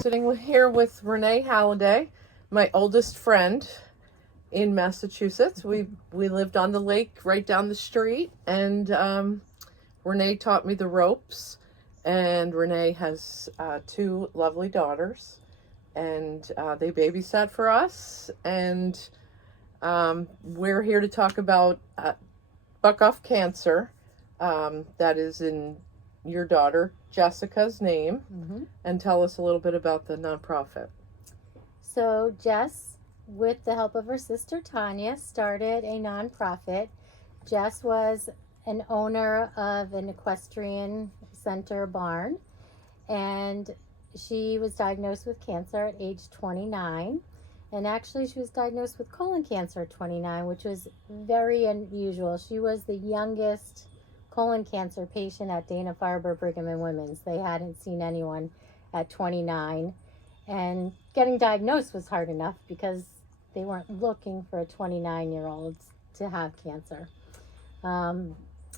Sitting here with Renee Halliday, my oldest friend in Massachusetts. We lived on the lake right down the street, and Renee taught me the ropes. And Renee has two lovely daughters, and they babysat for us. And we're here to talk about buck off cancer. That is in your daughter Jessica's name, and tell us a little bit about the nonprofit. So Jess, with the help of her sister Tanya, started a nonprofit. Jess was an owner of an equestrian center barn, and she was diagnosed with cancer at age 29. And actually, she was diagnosed with colon cancer at 29, which was very unusual. She was the youngest colon cancer patient at Dana-Farber Brigham and Women's. They hadn't seen anyone at 29. And getting diagnosed was hard enough because they weren't looking for a 29-year-old to have cancer.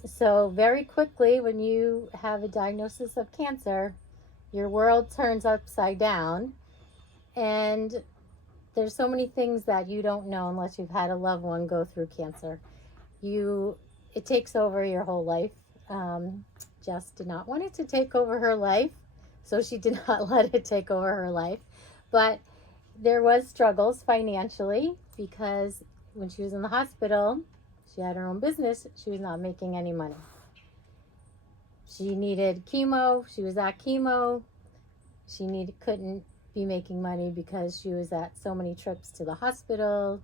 So very quickly, when you have a diagnosis of cancer, your world turns upside down. And there's so many things that you don't know unless you've had a loved one go through cancer. It takes over your whole life. Jess did not want it to take over her life, so she did not let it take over her life. But there was struggles financially because when she was in the hospital, she had her own business. She was not making any money. She needed chemo. She was at chemo. She couldn't be making money because she was at so many trips to the hospital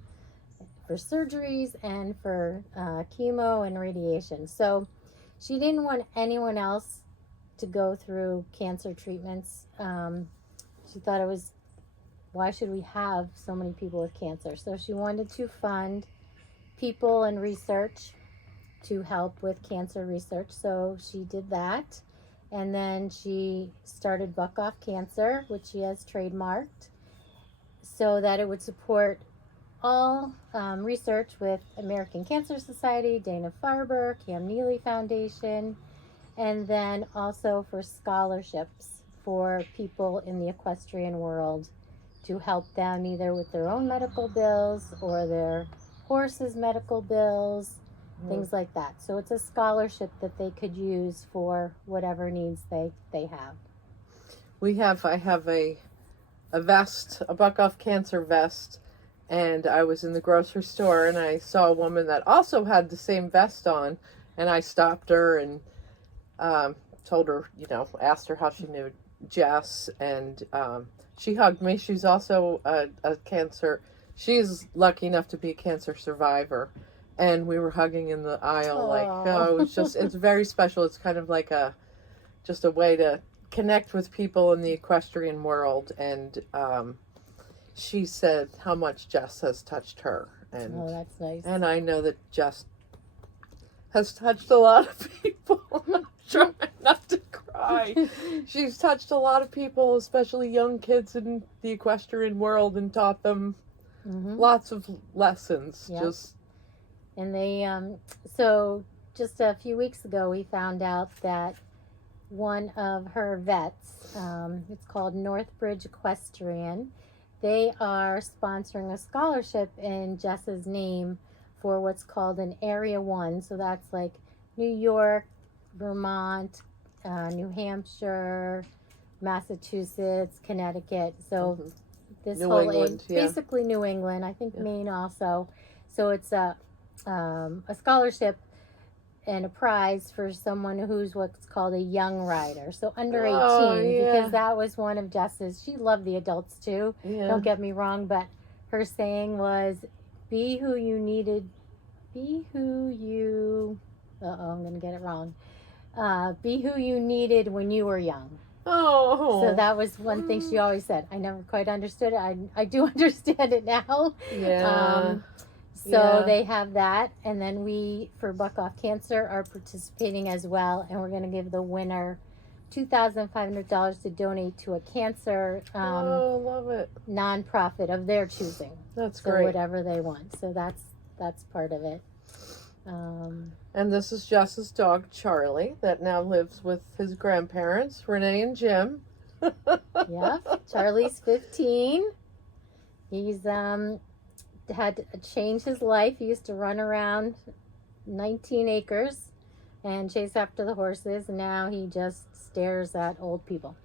for surgeries and for chemo and radiation. So she didn't want anyone else to go through cancer treatments. She thought it was, why should we have so many people with cancer? So she wanted to fund people and research to help with cancer research. So she did that. And then she started Buck Off Cancer, which she has trademarked, so that it would support all research with American Cancer Society, Dana-Farber, Cam Neely Foundation, and then also for scholarships for people in the equestrian world to help them either with their own medical bills or their horses' medical bills, things like that. So it's a scholarship that they could use for whatever needs they have. I have a vest, a Buck Off Cancer vest, and I was in the grocery store and I saw a woman that also had the same vest on, and I stopped her and told her, asked her how she knew Jess, and she hugged me. She's also a cancer, she's lucky enough to be a cancer survivor. And we were hugging in the aisle. Aww. It's very special. It's kind of like just a way to connect with people in the equestrian world. And she said how much Jess has touched her. And, oh, that's nice. And I know that Jess has touched a lot of people. I'm trying not to cry. She's touched a lot of people, especially young kids in the equestrian world, and taught them lots of lessons. Yep. And they, so just a few weeks ago, we found out that one of her vets, it's called Northbridge Equestrian, they are sponsoring a scholarship in Jess's name for what's called an Area 1. So that's like New York, Vermont, New Hampshire, Massachusetts, Connecticut. So this New whole England, basically New England, I think Maine also. So it's a scholarship and a prize for someone who's what's called a young rider, so under 18, because that was one of Jess's. She loved the adults too, don't get me wrong, but her saying was, be who you needed, be who you, I'm gonna get it wrong, be who you needed when you were young. Oh. So that was one thing she always said. I never quite understood it. I do understand it now. So they have that, and then we, for Buck Off Cancer, are participating as well, and we're going to give the winner $2,500 to donate to a cancer love it. nonprofit of their choosing. That's so great. Whatever they want. So that's part of it. And this is Jess's dog, Charlie, that now lives with his grandparents, Renee and Jim. Yep. Charlie's 15. He's had to change his life. He used to run around 19 acres and chase after the horses, and now he just stares at old people.